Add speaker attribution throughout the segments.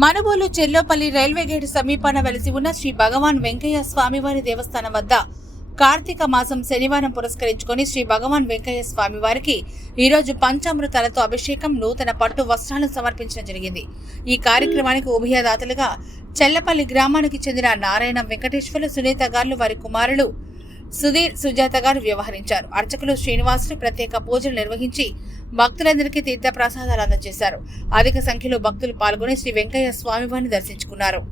Speaker 1: Manubolu Chellopalli railway gate సమీపాన వెలిసి ఉన్న శ్రీ భగవాన్ వెంకయ్య స్వామివారి దేవస్థానం వద్ద కార్తీక మాసం శనివారం పురస్కరించుకొని శ్రీ భగవాన్ వెంకయ్య స్వామివారికి ఈరోజు పంచామృతాలతో అభిషేకం నూతన పట్టు వస్త్రాలను సమర్పించడం జరిగింది. ఈ కార్యక్రమానికి ఉభయదాతలుగా చెల్లపల్లి గ్రామానికి చెందిన నారాయణ వెంకటేశ్వర సునీత గారు వారి కుమారులు సుధీర్ సుజాత గారు వ్యవహరించారు. అర్చకులు శ్రీనివాసులు ప్రత్యేక పూజలు నిర్వహించి భక్తులందరికీ తీర్థ ప్రసాదాలు అందజేశారు. అధిక సంఖ్యలో భక్తులు పాల్గొని శ్రీ వెంకయ్య స్వామివారిని దర్శించుకున్నారు.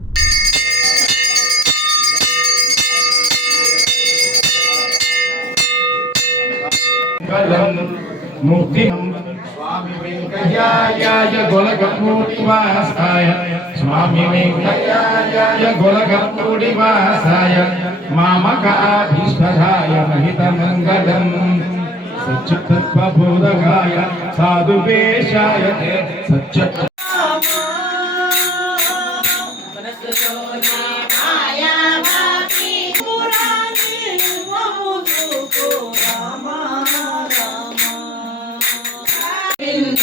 Speaker 2: ముక్తి స్వామి వెంకయ్యాయ గొలగమూడివాసాయ స్వామి వెంకయ్యాయ గొలగమూడివాసాయ మామకాభీష్టదాయ మహితమంగళం. సత్యతత్వబోధకాయ సాధువేషాయ సత్య
Speaker 3: Amen.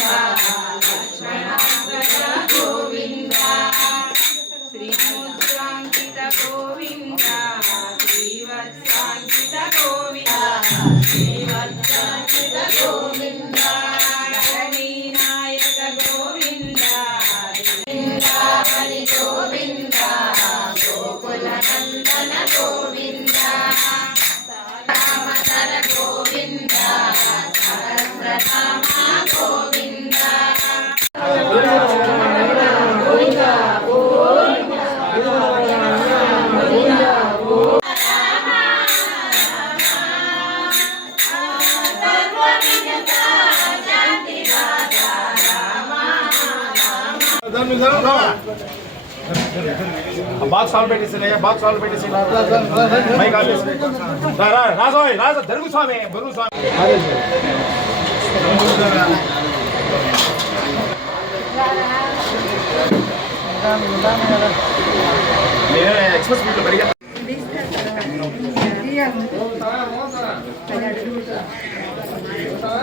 Speaker 3: बात
Speaker 2: साल बेटी से नहीं बात साल बेटी से मैं काफ़ी राजा राजा, धर्म स्वामी बरु स्वामी। एक्सप्रेस मीटर बढ़िया।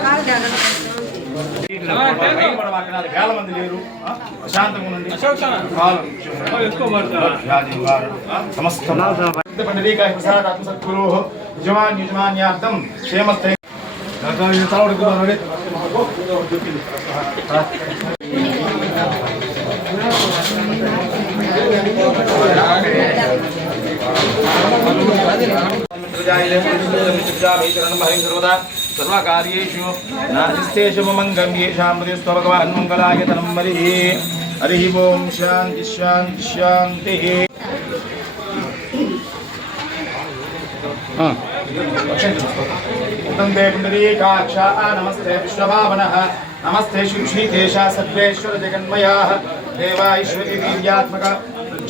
Speaker 2: काल जाना వేల మంది లేరు? ప్రశాంతంగా ఉండండి. యజమాన్ యజమాన్యార్థం క్షేమస్థై చలవడుకున్నాడు సర్వకార్యేషు నాస్तेषु మంగళం యేషామృతి భగవాన్ మంగళాయ తనం మరి హరి ఓం శాంతి శాంతి శాంతి దందే పుండరీకాక్ష నమస్తే విశ్వభావన నమస్తే శుక్షీకేశ సర్వేశ్వర జగన్మయాః దేవాైశ్వరి వీర్యాత్మక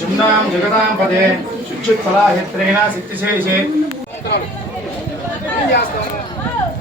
Speaker 2: జుమ్నాం జగదాం పదే శుక్షిత్ఫలాహిత్రేణ శక్తిశేషే